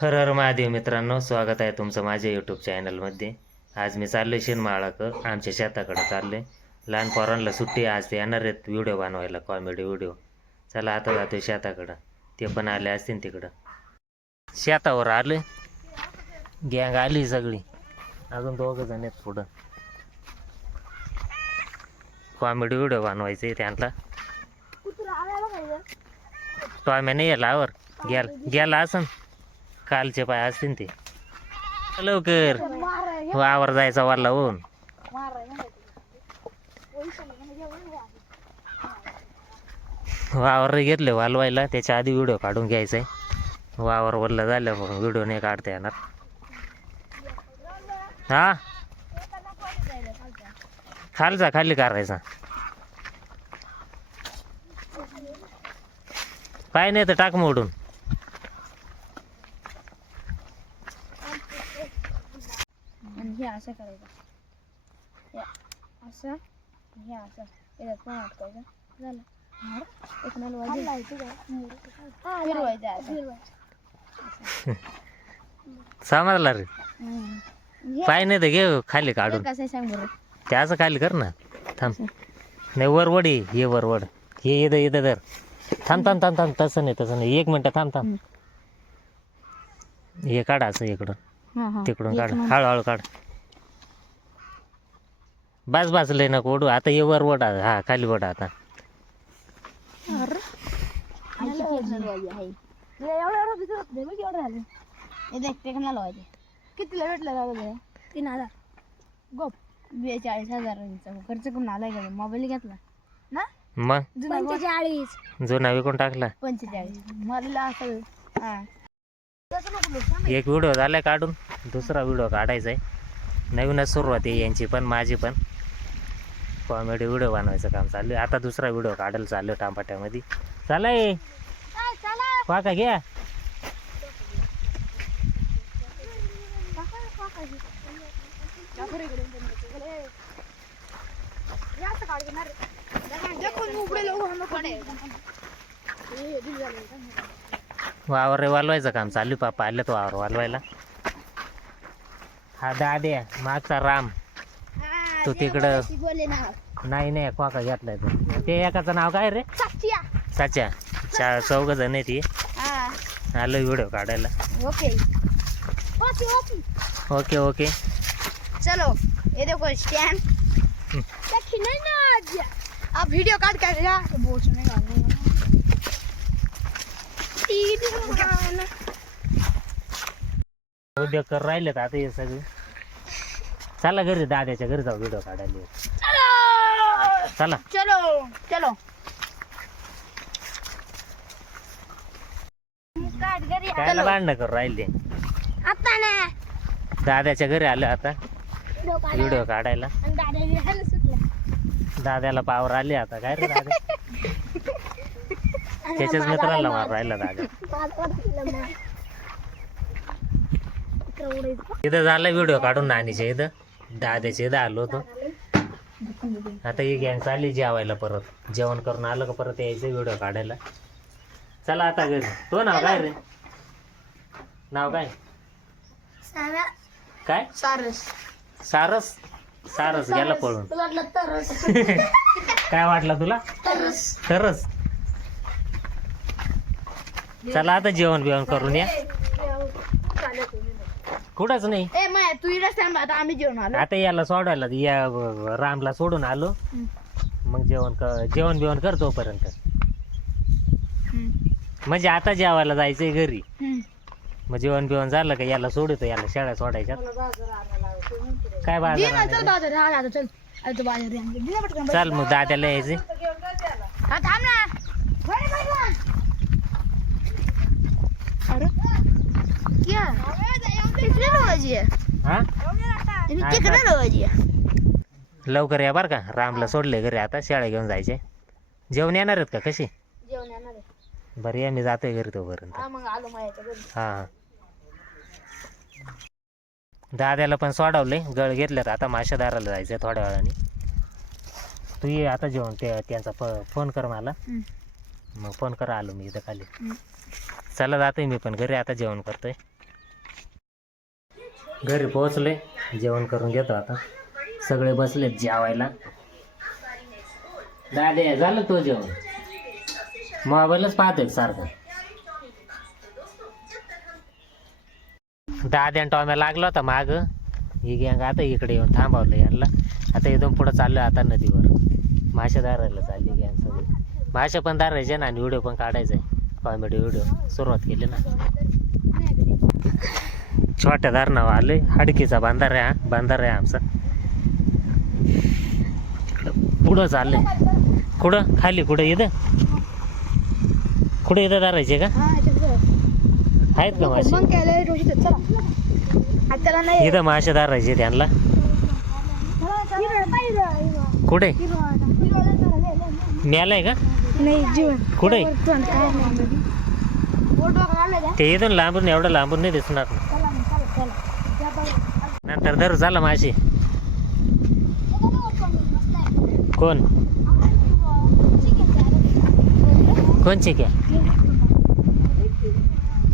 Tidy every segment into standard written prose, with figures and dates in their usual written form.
हर हर महादेव मित्रांनो, स्वागत आहे तुमचं माझ्या यूट्यूब चॅनलमध्ये. आज मी चाललो शेनमाळाकडं, आमच्या शेताकडं चालले. लहान पोरांना सुट्टी आज ते येणार आहेत व्हिडिओ बनवायला, कॉमेडी व्हिडिओ. चला आता जातो शेताकडं, ते पण आले असतील तिकडं. शेतावर आले, गँग आली सगळी, अजून 2 जण आहेत पुढं. कॉमेडी व्हिडिओ बनवायचे आहे त्यांना. टॉम्या नाही याला आवर गेला असं कालचे पाय असतील ते. लवकर वावर जायचा वारला होऊन. वावर घेतले वालवायला, त्याच्या आधी व्हिडिओ काढून घ्यायचा आहे. वावर वरला झालं म्हणून व्हिडिओ नाही काढता येणार. हा, खालचा खाली करायचा. पाय नाही तर टाक मोडून. हे असं करायचं, असं हे असं याच्यात पण अटकायचं. झालं एक नल समजला रे. पाय नाही तर घे खाली काढून. कसं सांग बरं. त्याचं खाली कर ना. थांब, नाही वरवडी, हे वरवड, हे इथं इथं धर. थांब थांब थांब थांब, तसं नाही 1 मिनटं थांब थांब. हे काढ असं इकडून तिकडून काढ, हळूहळू काढ. बस बस, लय नको ओढू. आता हे वरवड, हा खाली वड. आता कितीला भेटलं? 3000 गोप 42,000 खर्च करून आलाय का? मोबाईल घेतला ना मग 45 जुना विकून टाकला. 45 मला असं. हा, एक व्हिडिओ झालाय काढून, दुसरा व्हिडिओ काढायचा आहे. नवीनच सुरुवात आहे यांची पण माझी पण. कॉमेडी व्हिडिओ बनवायचं काम चालू आहे. आता दुसरा व्हिडिओ काढायला चालू आहे टांपाट्यामध्ये. चालाय पाका घ्या. वावर वालवायचं काम चालू. पापा आलं तो वावर वालवायला. हा दाद्या, मागचा राम, तो तिकडं. नाही नाही, खोका घेतलाय तो. ते एकाचं नाव काय रे? साच्या. 4 जण आहे ती. आलो व्हिडिओ काढायला. Okay okay okay. चलो ये देखो स्टैंड। आप वीडियो काट कर जा बोल सुनेगा। उद्योग कर राहिले आता हे सगळे. चला घरी, दाद्याच्या घरी जाऊ व्हिडिओ काढायला. चला चलो चलो कायला भांडणं करू राहिले. आता ना दाद्याच्या घरी आलं आता व्हिडिओ काढायला. दाद्याला पावर आली आता. काय रे दादा, त्याच्याच मित्राला मार राहिला दादा. इथं झालं व्हिडिओ काढून नानीच्या इथं, दाद्याच्या इथं आलो होतो. आता ही गँग चालली जेवायला. परत जेवण करून आलं का परत यायचं व्हिडिओ काढायला. चला आता घरी. तो नाव काय रे? नाव काय? काय? सारस. सारस. सारस गेला पळून. काय वाटलं तुला? तरस. चला आता जेवण बिवण करून या. कुठंच नाही. तू आता आम्ही जेवण आलो. आता याला सोडायला, या रामला सोडून आलो. मग जेवण बिवण कर तोपर्यंत. म्हणजे आता जेवायला जायचंय घरी. मग जेवण बिवण झालं का याला सोडतो, याला शाळा सोडायच्या. काय बाजार? चल मग दाद्याला यायचे. लवकर या बरं का. रामला सोडले घरी, आता शाळा घेऊन जायचे. जेवण येणार आहेत का कशी? बरं या, मी जातोय घरी तोपर्यंत. हा, दाद्याला पण सोडवले, गळ घेतल्यात. आता माशादाराला जायचं थोड्या वेळाने. तू ये आता जेवण. त्यांचा फोन कर मला. मग फोन करा, आलो मी इथं खाली. चला जातोय मी पण घरी, आता जेवण करतोय. घरी पोहोचले, जेवण करून घेतो आता. सगळे बसलेत जेवायला. दादे झालं तो जेवण? मोबाईलच पाहतोय सारखं. दाद्या आणि टॉम्या लागला होता माग. ही गँग आता इकडे येऊन थांबवलं यांना. आता इथून पुढं चाललोय आता नदीवर. मासे धरायला चालली गँग सगळी. मासे पण धरायचे ना आणि व्हिडिओ पण काढायचा आहे. कॉमेडी व्हिडिओ सुरुवात केली ना. छोट्या धरणावर आले. हडकीचा बांधार आहे. हा बांधार आहे आमचा. पुढं चाललंय. कुठं खाली? कुठं इथं? कुठे इथं धरायचे का? आहेत का मासे? इथं मासे धरायचे त्यांना. कुठे मेलाय का? कुठे ते? इथून लांबून एवढं लांबून नाही दिसणार. नंतर धरू झाला मासे. कोण कोण चिक्या?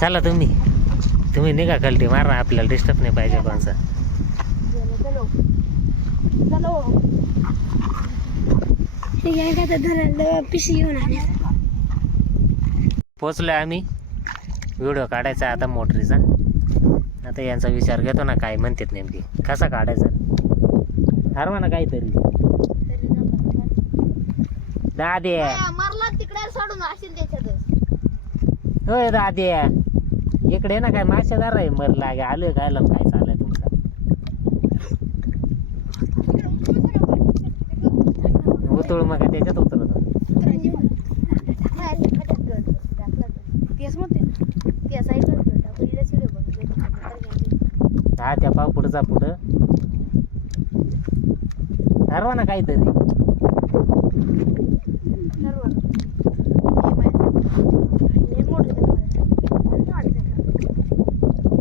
चला तुम्ही निघा कलटी मारा. आपल्याला डिस्टर्ब नाही पाहिजे कोणचा. पोचलोय आम्ही. व्हिडिओ काढायचा आता मोटरीचा. आता यांचा विचार घेतो ना काय म्हणतात नेमकी. कसा काढायचा ठरवा ना काहीतरी. दादे तिकडे सोडून असेल त्याच्यातच. होय दादे इकडे ना काय मासेदार आहे. मरला आलोय खायला. काय चाललंय तुमचं? उतळ मग त्याच्यात उतरत. हा त्या पाव पुढचा पुढं ठरवा ना काहीतरी.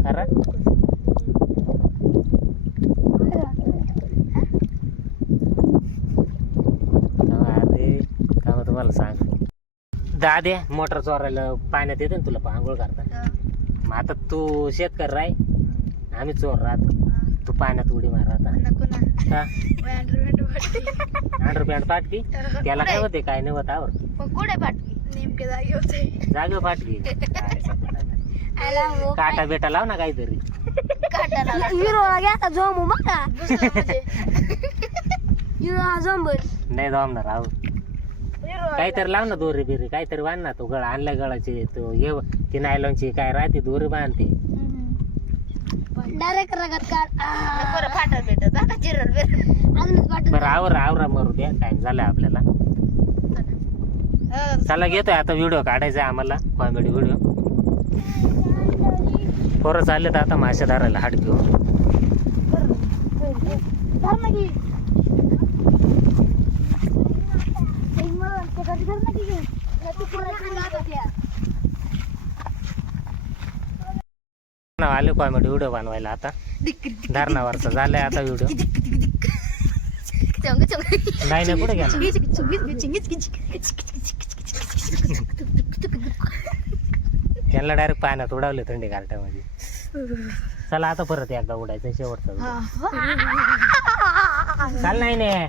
खरा अरे का मग तुम्हाला सांग. दादे मोटर चोरायला पाण्यात येते ना तुला आंघोळ करता. मग आता तू शेतकरी राय, आम्ही चोर राहतो. तू पाण्यात उडी मार आता. अंडरपॅन्ट फाटकी. त्याला काय होते? काय नाही होत. आवर कुठे पाटकी नेमके जागी होते. जागे फाटकी. काटा बेटा लाव ना काहीतरी. नाही जमणार. आहो काहीतरी लाव ना. दोरी बिरी काहीतरी बांध ना. तो गळ आणल्या गळाची तो ये ती नायलॉनची काय राहते दोरी बांधते. बरं आवरा मरू द्या. टाइम झालाय आपल्याला. चला घेतोय आता. व्हिडिओ काढायचा आहे आम्हाला. Comedy video. पोरं चालले तर आता मासे धरायला हाट घेऊन. आले कॉमेडी व्हिडिओ बनवायला आता. धरणावरचा झालाय आता व्हिडिओ. नाही नाही कुठे गेला? त्यांना डायरेक्ट पाण्यात उडवले थंडी गारट्यामध्ये. चला आता परत एकदा उडायचं शेवटचा. चाल. नाही नाही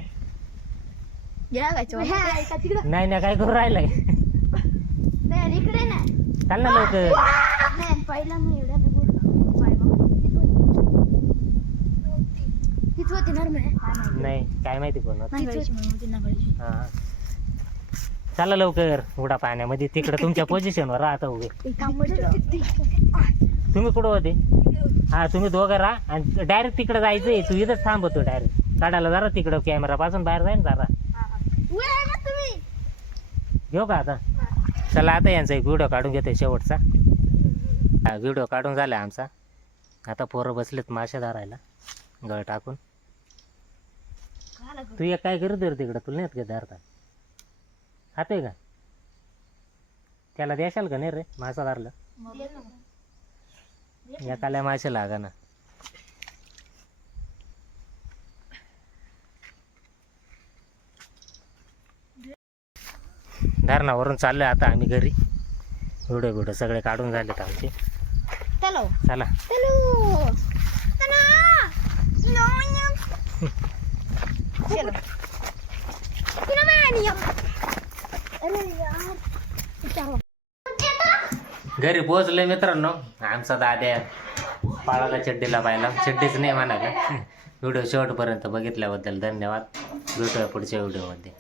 नाही काय करू राहिलंय? चाल ना लवकर. नाही काय माहिती कोण. हा चला लवकर उडा पाण्यामध्ये. तिकडे तुमच्या पोझिशनवर राहता उभे. तुम्ही कुठं होते? हा तुम्ही दोघं राहा आणि डायरेक्ट तिकडे जायचंय. तू इथंच थांबतो. डायरेक्ट काढायला जरा तिकडं कॅमेरा पासून बाहेर जाईन जरा. घेऊ का आता? चला आता यांचा एक व्हिडिओ काढून घेते शेवटचा. व्हिडिओ काढून झाला आमचा. आता पोरं बसलेत मासे धरायला गळ टाकून. तू एक काय करत तिकडं? तुला नाहीत का धरता? खाते का? त्याला द्याशाल का नाही रे मासा धरलं? एकाला मासे लागा ना. धरणावरून चाललोय आता आम्ही घरी. व्हिडिओ सगळे काढून झालेत आमचे. चला चलो अरे यार घरी पोहोचलोय मित्रांनो. आमचा दाद्या पाळाला चड्डीला पाहिला. चड्डीच नाही म्हणाला. व्हिडिओ शेवटपर्यंत बघितल्याबद्दल धन्यवाद. भेटूया पुढच्या व्हिडिओमध्ये.